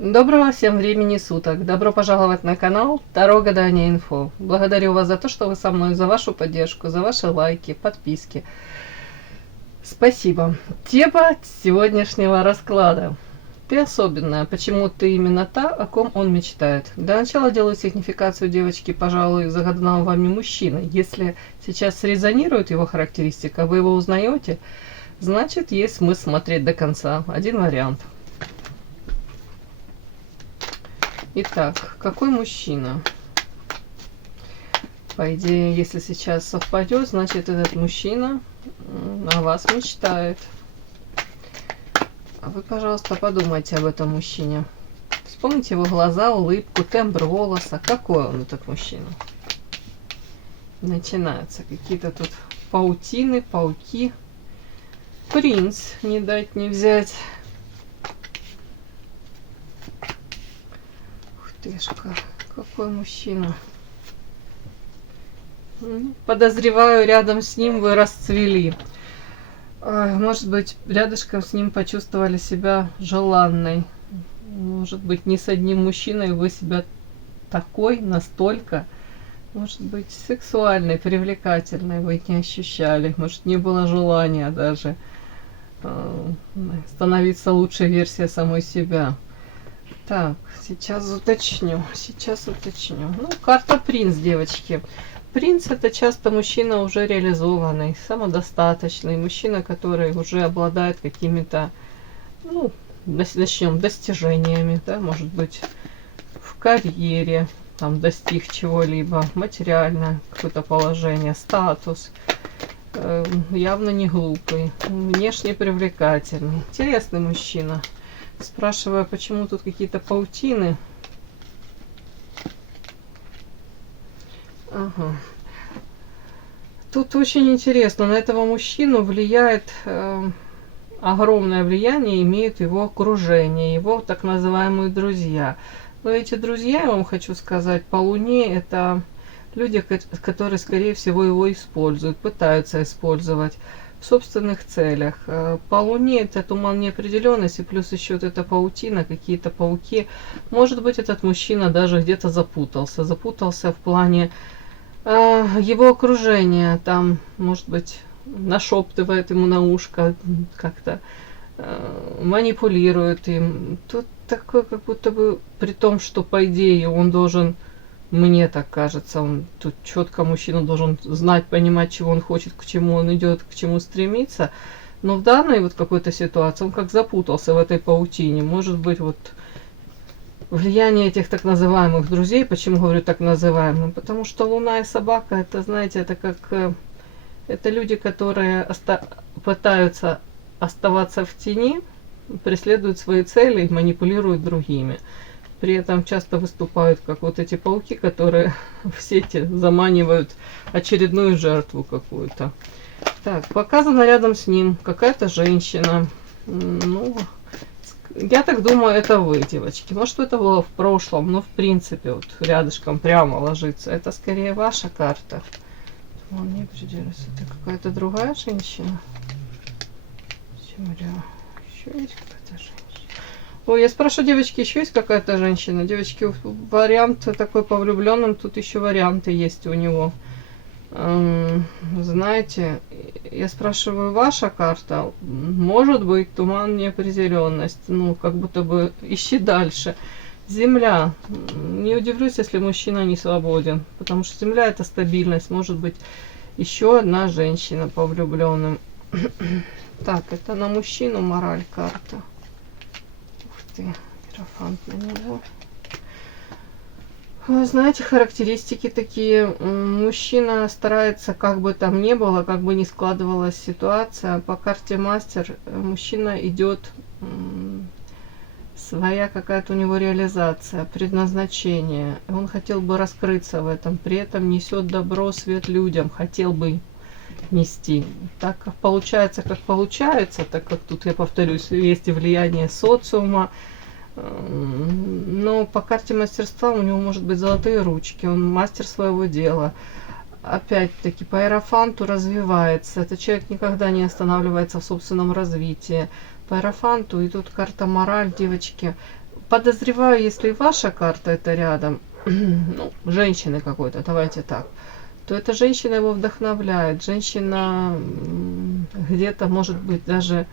Доброго всем времени суток! Добро пожаловать на канал Таро Гадание Инфо. Благодарю вас за то, что вы со мной, за вашу поддержку, за ваши лайки, подписки. Спасибо. Тема сегодняшнего расклада. Ты особенная. Почему ты именно та, о ком он мечтает? Для начала делаю сигнификацию девочки, пожалуй, загаданного вами мужчины. Если сейчас срезонирует его характеристика, вы его узнаете, значит есть смысл смотреть до конца. Один вариант. Итак, какой мужчина? По идее, если сейчас совпадет, значит этот мужчина о вас мечтает. А вы, пожалуйста, подумайте об этом мужчине. Вспомните его глаза, улыбку, тембр голоса. Какой он, этот мужчина? Начинаются какие-то тут паутины, пауки. Принц, не дать не взять. Ух тышка, какой мужчина. Подозреваю, рядом с ним вы расцвели. Может быть, рядышком с ним почувствовали себя желанной. Может быть, не с одним мужчиной вы себя такой, настолько, может быть, сексуальной, привлекательной вы не ощущали. Может, не было желания даже становиться лучшей версией самой себя. Так, сейчас уточню. Ну, карта принц, девочки. Принц — это часто мужчина уже реализованный, самодостаточный, мужчина, который уже обладает какими-то, ну, начнем, достижениями, да, может быть, в карьере, там, достиг чего-либо, материальное какое-то положение, статус, явно не глупый, внешне привлекательный, интересный мужчина. Спрашиваю, почему тут какие-то паутины. Ага. Тут очень интересно, на этого мужчину влияет, огромное влияние имеют его окружение, его так называемые друзья. Но эти друзья, я вам хочу сказать, по Луне это люди, которые, скорее всего, его используют, пытаются использовать в собственных целях. По Луне это туман неопределенности, плюс еще вот эта паутина, какие-то пауки. Может быть, этот мужчина даже где-то запутался в плане его окружения, там, может быть, нашептывает ему на ушко, как-то манипулирует им. Тут такое, как будто бы, при том, что, по идее, он должен, мне так кажется, он тут четко, мужчина должен знать, понимать, чего он хочет, к чему он идет, к чему стремится. Но в данной вот какой-то ситуации он как запутался в этой паутине. Может быть, вот влияние этих так называемых друзей. Почему говорю так называемым? Потому что Луна и собака, это, знаете, это как это люди, которые пытаются оставаться в тени, преследуют свои цели и манипулируют другими. При этом часто выступают как вот эти пауки, которые в сети заманивают очередную жертву какую-то. Так, показано рядом с ним какая-то женщина. Ну, я так думаю, это вы, девочки. Может, это было в прошлом, но в принципе вот рядышком прямо ложится. Это скорее ваша карта. Он не определился. Это какая-то другая женщина. Еще есть какая-то женщина. Ой, я спрашиваю, девочки, еще есть какая-то женщина? Девочки, вариант такой по влюбленным, тут еще варианты есть у него. Знаете, я спрашиваю, ваша карта? Может быть, туман, неопределенность. Ну, как будто бы ищи дальше. Земля. Не удивлюсь, если мужчина не свободен. Потому что земля — это стабильность. Может быть, еще одна женщина по влюбленным. Так, это на мужчину мораль карта. Ух ты, иерофант на него. Вы знаете, характеристики такие. Мужчина старается, как бы там ни было, как бы ни складывалась ситуация. По карте мастер мужчина идет, своя какая-то у него реализация, предназначение. Он хотел бы раскрыться в этом, при этом несет добро, свет людям, хотел бы нести. Так как получается, так как тут, я повторюсь, есть и влияние социума. Но по карте мастерства у него может быть золотые ручки, он мастер своего дела. Опять-таки по иерофанту развивается. Этот человек никогда не останавливается в собственном развитии. По иерофанту и тут карта мораль, девочки. подозреваю, если ваша карта это рядом, ну, женщины какой-то, давайте так, то эта женщина его вдохновляет. Женщина где-то, может быть, даже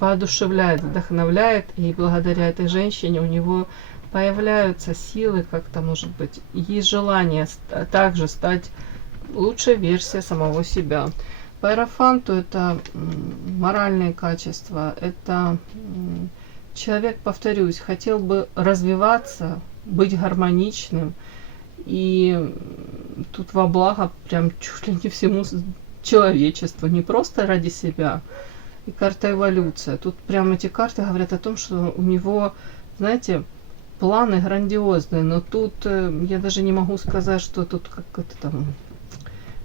воодушевляет, вдохновляет, и благодаря этой женщине у него появляются силы, как-то, может быть, есть желание также стать лучшей версией самого себя. По Иерофанту это моральные качества, это человек, повторюсь, хотел бы развиваться, быть гармоничным, и тут во благо прям чуть ли не всему человечеству, не просто ради себя. И карта эволюция. Тут прям эти карты говорят о том, что у него, знаете, планы грандиозные, но тут я даже не могу сказать, что тут как это там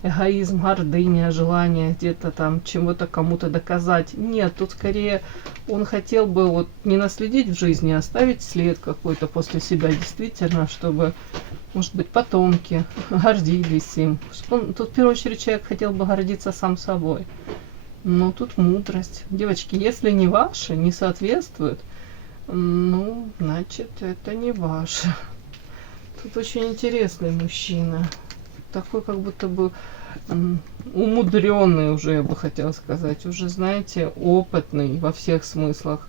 эгоизм, гордыня, желание где-то там чего-то кому-то доказать. Нет, тут скорее он хотел бы вот не наследить в жизни, а оставить след какой-то после себя, действительно, чтобы, может быть, потомки гордились им. Тут в первую очередь человек хотел бы гордиться сам собой. Но тут мудрость. Девочки, если не ваше, не соответствует, ну, значит, это не ваше. Тут очень интересный мужчина. Такой, как будто бы умудренный уже, я бы хотела сказать. Уже, знаете, опытный во всех смыслах.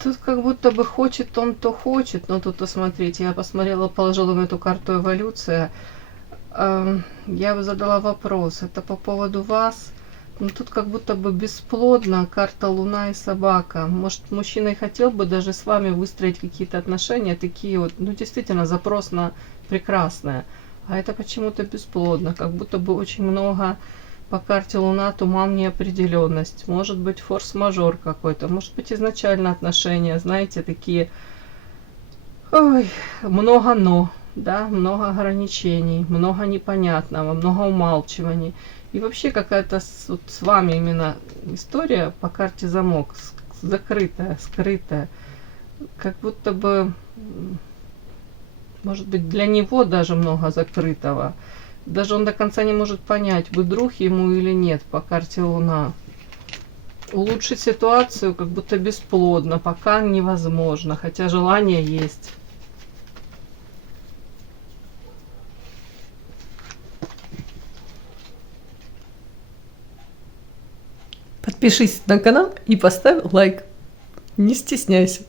Тут как будто бы хочет он, то хочет, но тут, посмотрите, я посмотрела, положила на эту карту эволюция. Я бы задала вопрос, это по поводу вас. Но тут как будто бы бесплодно карта Луна и собака. Может, мужчина и хотел бы даже с вами выстроить какие-то отношения, такие вот, ну, действительно, запрос на прекрасное. А это почему-то бесплодно, как будто бы очень много по карте Луна, туман, неопределенность. Может быть, форс-мажор какой-то. Может быть, изначально отношения, знаете, такие... Ой, много «но», да, много ограничений, много непонятного, много умалчиваний. И вообще какая-то вот с вами именно история по карте замок, закрытая, скрытая. Как будто бы, может быть, для него даже много закрытого. Даже он до конца не может понять, вы друг ему или нет по карте Луна. Улучшить ситуацию как будто бесплодно, пока невозможно, хотя желание есть. Подпишись на канал и поставь лайк. Не стесняйся.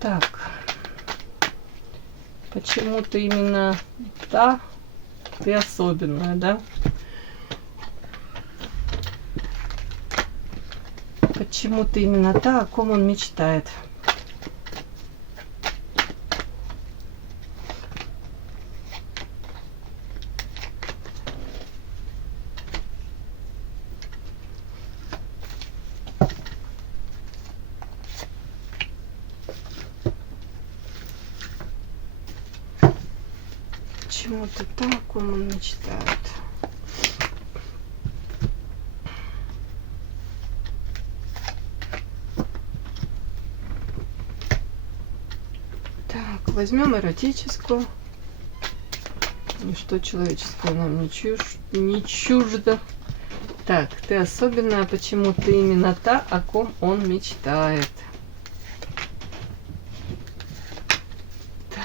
Так, почему-то именно та, ты особенная, да? Почему-то именно та, о ком он мечтает. Почему-то та, о ком он мечтает. Так, возьмем эротическую. Ничто человеческое нам не чуждо. Так, ты особенная, почему ты именно та, о ком он мечтает. Так.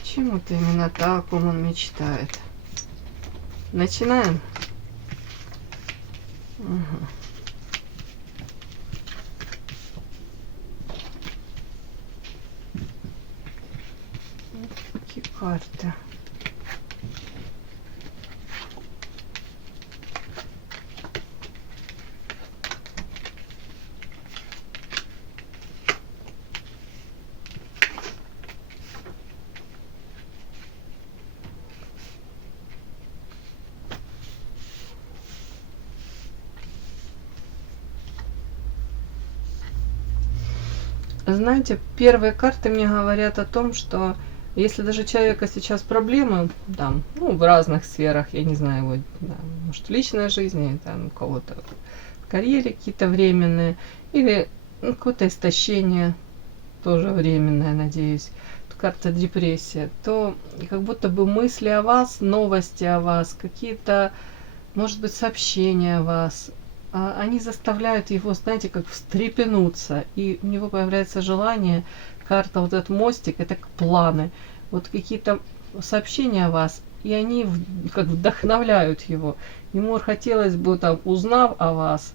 Почему ты именно та, о ком он мечтает? Начинаем. Угу. Какие карты? Знаете, первые карты мне говорят о том, что если даже у человека сейчас проблемы, там, ну, в разных сферах, я не знаю, его, да, может, в личной жизни, там, у кого-то в карьере какие-то временные, или ну, какое-то истощение, тоже временное, надеюсь, карта депрессия, то как будто бы мысли о вас, новости о вас, какие-то, может быть, сообщения о вас, они заставляют его, знаете, как встрепенуться, и у него появляется желание, карта, вот этот мостик, это как планы, вот какие-то сообщения о вас, и они как вдохновляют его. Ему хотелось бы, там, узнав о вас,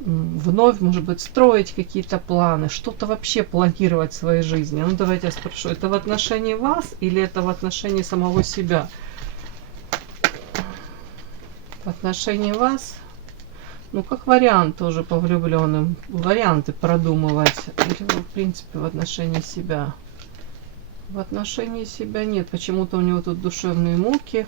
вновь, может быть, строить какие-то планы, что-то вообще планировать в своей жизни. Ну, давайте я спрошу, это в отношении вас или это в отношении самого себя? В отношении вас, ну, как вариант тоже по влюбленным, варианты продумывать, или, в принципе, в отношении себя. В отношении себя нет, почему-то у него тут душевные муки,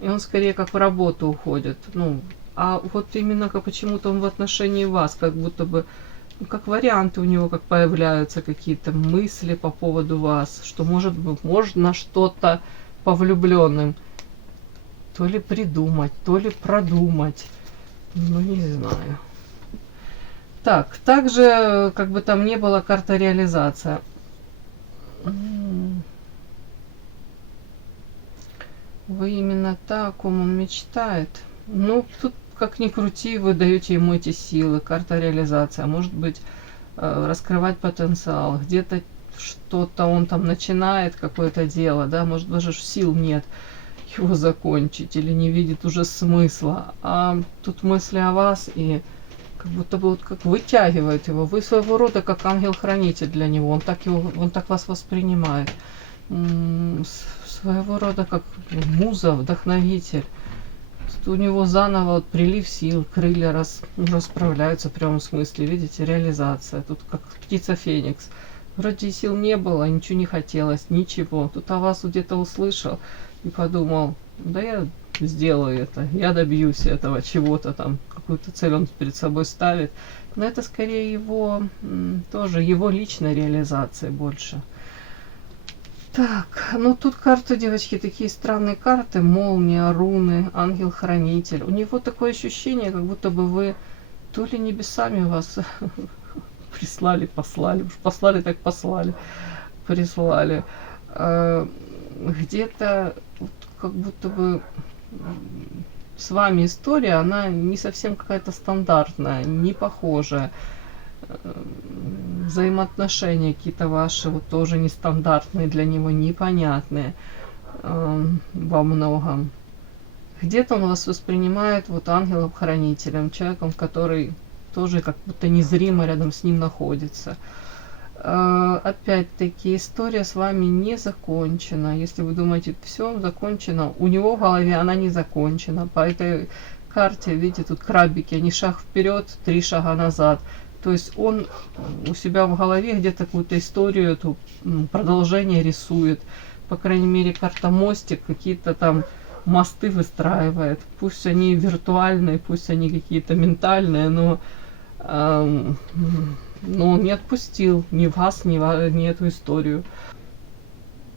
и он скорее как в работу уходит, ну, а вот именно как почему-то он в отношении вас, как будто бы, ну, как варианты у него, как появляются какие-то мысли по поводу вас, что может быть можно что-то по влюбленным то ли придумать, то ли продумать, ну не знаю. Так, также, как бы там ни было, карта реализация. Вы именно та, о ком он мечтает. Ну, тут как ни крути, вы даете ему эти силы, карта реализация, может быть, раскрывать потенциал, где-то что-то он там начинает, какое-то дело, да, может даже сил нет его закончить или не видит уже смысла, а тут мысли о вас и как будто бы вот как вытягивает его, вы своего рода как ангел-хранитель для него, он так вас воспринимает, своего рода как муза, вдохновитель. У него заново вот прилив сил, крылья расправляются в прямом смысле, видите, реализация. Тут как птица Феникс. Вроде и сил не было, ничего не хотелось, ничего. Тут о вас где-то услышал и подумал, да я сделаю это, я добьюсь этого чего-то там, какую-то цель он перед собой ставит. Но это скорее его, тоже его личной реализации больше. Так, ну тут карты, девочки, такие странные карты. Молния, руны, ангел-хранитель. У него такое ощущение, как будто бы вы то ли небесами вас прислали, послали. Уж послали, так послали. Прислали. Где-то вот, как будто бы с вами история, она не совсем какая-то стандартная, не похожая. Взаимоотношения какие-то ваши вот тоже нестандартные для него, непонятные во многом. Где-то он вас воспринимает вот ангелом-хранителем, человеком, который тоже как будто незримо рядом с ним находится. Опять-таки, история с вами не закончена. Если вы думаете, все закончено, у него в голове она не закончена. По этой карте, видите, тут крабики, они шаг вперед, 3 шага назад. То есть он у себя в голове где-то какую-то историю, эту продолжение рисует. По крайней мере, карта мостик, какие-то там мосты выстраивает. Пусть они виртуальные, пусть они какие-то ментальные, но он не отпустил ни вас, ни эту историю.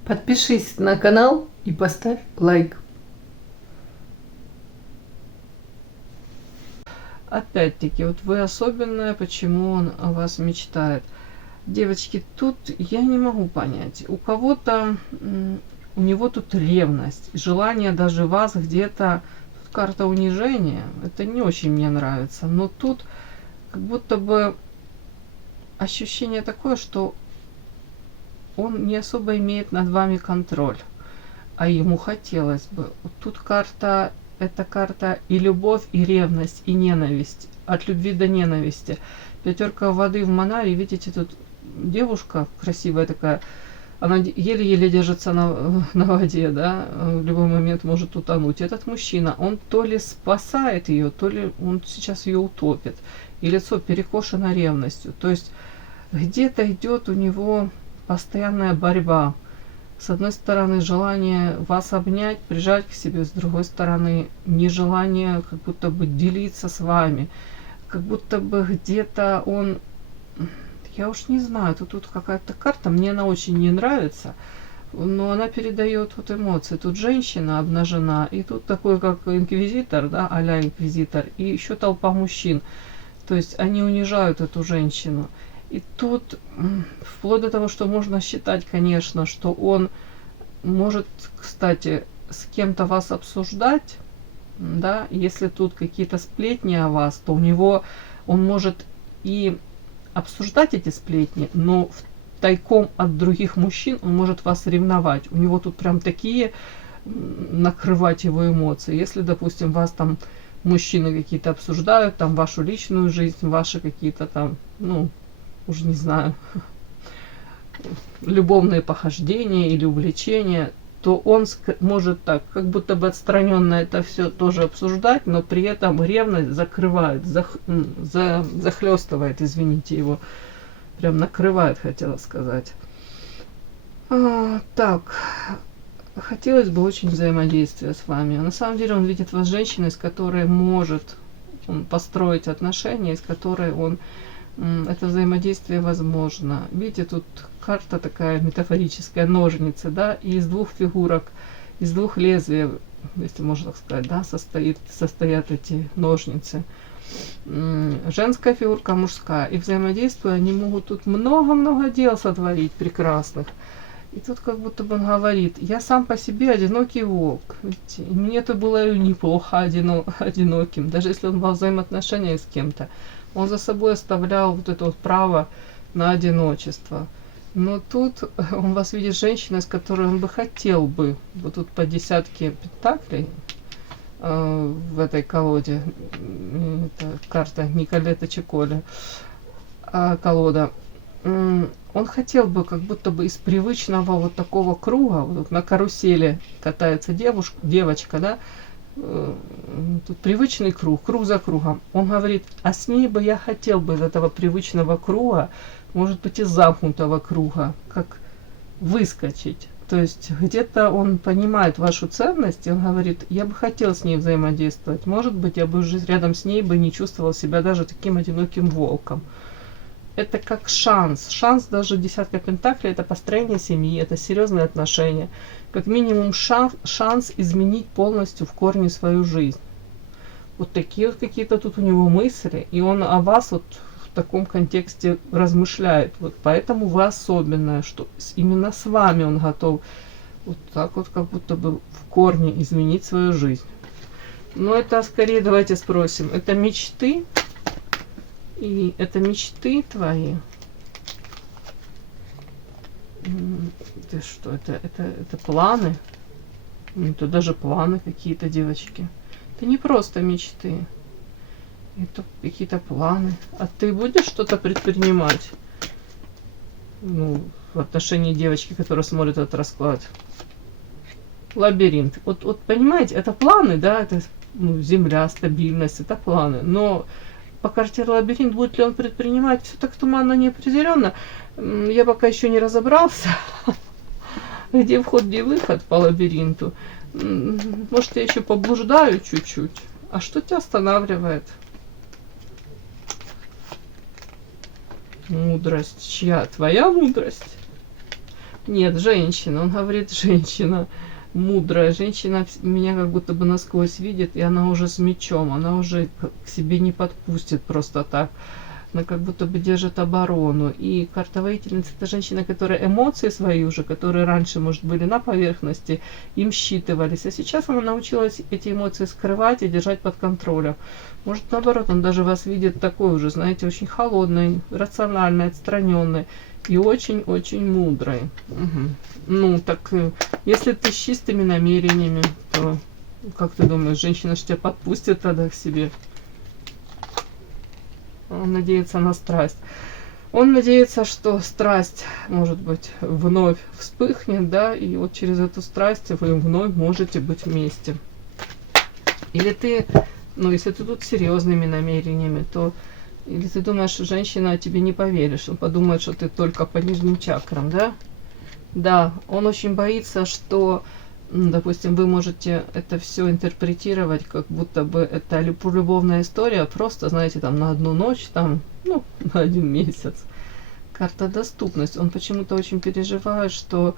Подпишись на канал и поставь лайк. Опять-таки, вот вы особенная, почему он о вас мечтает. Девочки, тут я не могу понять. У кого-то, у него тут ревность, желание даже вас где-то, тут карта унижения, это не очень мне нравится, но тут как будто бы ощущение такое, что он не особо имеет над вами контроль, а ему хотелось бы. Вот тут карта, это карта и любовь, и ревность, и ненависть, от любви до ненависти. 5 воды в Манаре, видите, тут девушка красивая такая, она еле-еле держится на воде, да, в любой момент может утонуть. Этот мужчина, он то ли спасает ее, то ли он сейчас ее утопит, и лицо перекошено ревностью. То есть где-то идет у него постоянная борьба. С одной стороны, желание вас обнять, прижать к себе, с другой стороны, нежелание как будто бы делиться с вами, как будто бы где-то он я уж не знаю, тут какая-то карта, мне она очень не нравится, но она передает вот эмоции. Тут женщина обнажена, и тут такой, как инквизитор, да, а-ля инквизитор, и еще толпа мужчин. То есть они унижают эту женщину. И тут, вплоть до того, что можно считать, конечно, что он может, кстати, с кем-то вас обсуждать, да, если тут какие-то сплетни о вас, то у него, он может и обсуждать эти сплетни, но тайком от других мужчин он может вас ревновать. У него тут прям такие накрывать его эмоции. Если, допустим, вас там мужчины какие-то обсуждают, там вашу личную жизнь, ваши какие-то там, ну, уже не знаю, любовные похождения или увлечения, то он может так, как будто бы отстраненно это все тоже обсуждать, но при этом ревность закрывает, захлестывает, извините, его, прям накрывает, хотела сказать. Так, хотелось бы очень взаимодействия с вами. На самом деле он видит вас женщиной, с которой может он построить отношения, с которой он это взаимодействие возможно. Видите, тут карта такая метафорическая, ножницы, да, и из двух фигурок, из двух лезвий, если можно так сказать, да, состоят эти ножницы. Женская фигурка, мужская. И взаимодействуя, они могут тут много-много дел сотворить прекрасных. И тут как будто бы он говорит, я сам по себе одинокий волк. Видите? И мне-то было и неплохо одиноким, даже если он во взаимоотношениях с кем-то. Он за собой оставлял вот это вот право на одиночество. Но тут он вас видит женщиной, с которой он бы хотел бы. Вот тут по десятке пентаклей в этой колоде. Это карта Николета Чиколи. Колода. Он хотел бы как будто бы из привычного вот такого круга, вот на карусели катается девочка, да, тут привычный круг, круг за кругом. Он говорит, а с ней бы я хотел бы из этого привычного круга, может быть, из замкнутого круга, как выскочить. То есть где-то он понимает вашу ценность, и он говорит, я бы хотел с ней взаимодействовать. Может быть, я бы уже рядом с ней бы не чувствовал себя даже таким одиноким волком. Это как шанс. Шанс даже десятка пентаклей, это построение семьи, это серьезные отношения. Как минимум шанс изменить полностью в корне свою жизнь. Вот такие вот какие-то тут у него мысли, и он о вас вот в таком контексте размышляет. Вот поэтому вы особенная, что именно с вами он готов вот так вот как будто бы в корне изменить свою жизнь. Но это скорее, давайте спросим, это мечты? И это мечты твои. Это что? Это планы? Это даже планы какие-то, девочки. Это не просто мечты. Это какие-то планы. А ты будешь что-то предпринимать? Ну, в отношении девочки, которая смотрит этот расклад. Лабиринт. Вот понимаете, это планы, да, это земля, стабильность, это планы. Но по карте лабиринт, будет ли он предпринимать, все так туманно, неопределенно. Я пока еще не разобрался, где вход, где выход по лабиринту. Может, я еще поблуждаю чуть-чуть. А что тебя останавливает? Мудрость чья? Твоя мудрость? Нет, женщина. Он говорит, женщина. Мудрая женщина меня как будто бы насквозь видит, и она уже с мечом, она уже к себе не подпустит просто так. Она как будто бы держит оборону. И карта воительница — это женщина, которая эмоции свои уже, которые раньше, может, были на поверхности, им считывались. А сейчас она научилась эти эмоции скрывать и держать под контролем. Может, наоборот, он даже вас видит такой уже, знаете, очень холодной, рациональной, отстраненной. И очень-очень мудрой. Угу. Ну, так, если ты с чистыми намерениями, то, как ты думаешь, женщина ж тебя подпустит тогда к себе? Он надеется на страсть. Он надеется, что страсть, может быть, вновь вспыхнет, да, и вот через эту страсть вы вновь можете быть вместе. Или ты, ну, если ты тут серьезными намерениями, то или ты думаешь, что женщина тебе не поверит, он подумает, что ты только по нижним чакрам, да? Да, он очень боится, что, допустим, вы можете это все интерпретировать, как будто бы это любовная история, просто, знаете, там на одну ночь, там, ну, на 1 месяц. Карта доступность. Он почему-то очень переживает, что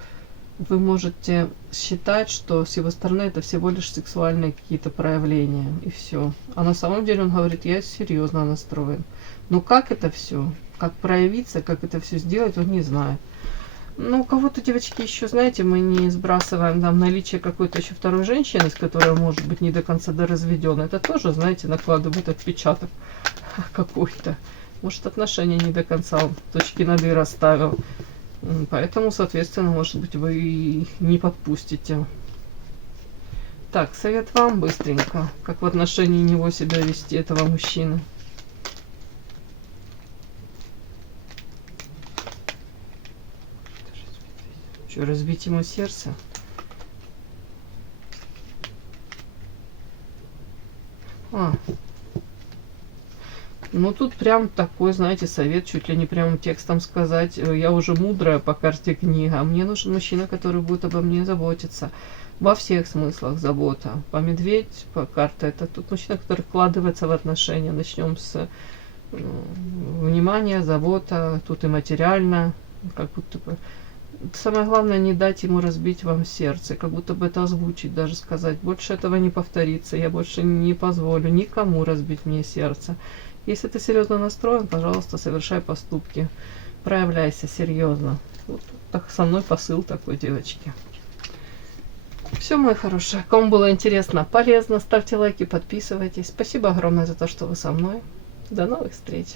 вы можете считать, что с его стороны это всего лишь сексуальные какие-то проявления, и все. А на самом деле он говорит, я серьезно настроен. Но как это все, как проявиться, как это все сделать, он не знает. Ну, у кого-то, девочки, еще, знаете, мы не сбрасываем там наличие какой-то еще второй женщины, с которой может быть не до конца доразведен. Это тоже, знаете, накладывает отпечаток какой-то. Может, отношения не до конца точки над «и» расставил. Поэтому, соответственно, может быть, вы и не подпустите. Так, совет вам быстренько. Как в отношении него себя вести, этого мужчины. Что, разбить ему сердце? Ну, тут прям такой, знаете, совет, чуть ли не прямым текстом сказать. Я уже мудрая по карте книга. Мне нужен мужчина, который будет обо мне заботиться. Во всех смыслах забота. По медведь, по карте. Это тут мужчина, который вкладывается в отношения. Начнем с внимания, забота. Тут и материально. Как будто бы. Самое главное, не дать ему разбить вам сердце. Как будто бы это озвучить, даже сказать. Больше этого не повторится. Я больше не позволю никому разбить мне сердце. Если ты серьезно настроен, пожалуйста, совершай поступки. Проявляйся серьезно. Вот так со мной посыл такой, девочки. Все, мои хорошие. Кому было интересно, полезно, ставьте лайки, подписывайтесь. Спасибо огромное за то, что вы со мной. До новых встреч.